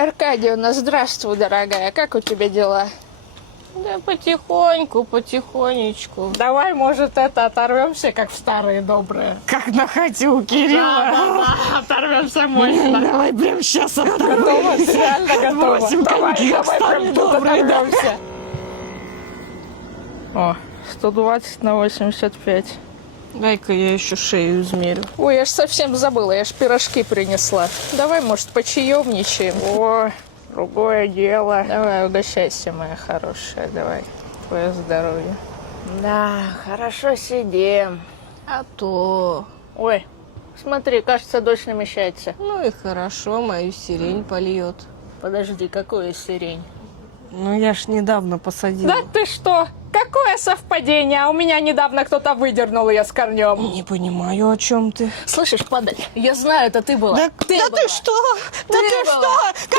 Аркадьевна, здравствуй, дорогая. Как у тебя дела? Да потихоньку, потихонечку. Давай, может, оторвемся, как в старые добрые. Как на хате у Кирилла. Да, оторвемся мощно. Давай прямо сейчас Готово, реально готово. Бросим коньки, как старые добрые, да. оторвемся. О, 120 на 85. Дай-ка я еще шею измерю. Ой, я ж совсем забыла, я ж пирожки принесла. Давай, может, почаевничаем? О, другое дело. Давай, угощайся, моя хорошая, давай. Твое здоровье. Да, хорошо сидим. А то... Ой, смотри, кажется, дождь намечается. Ну и хорошо, мою сирень польет. Подожди, какую сирень? Ну я ж недавно посадила. Да ты что? Какое совпадение? А у меня недавно кто-то выдернул ее с корнем. Не понимаю, о чем ты. Слышишь, падаль, я знаю, это ты была. Да ты да была. ты что? Да ты была. что?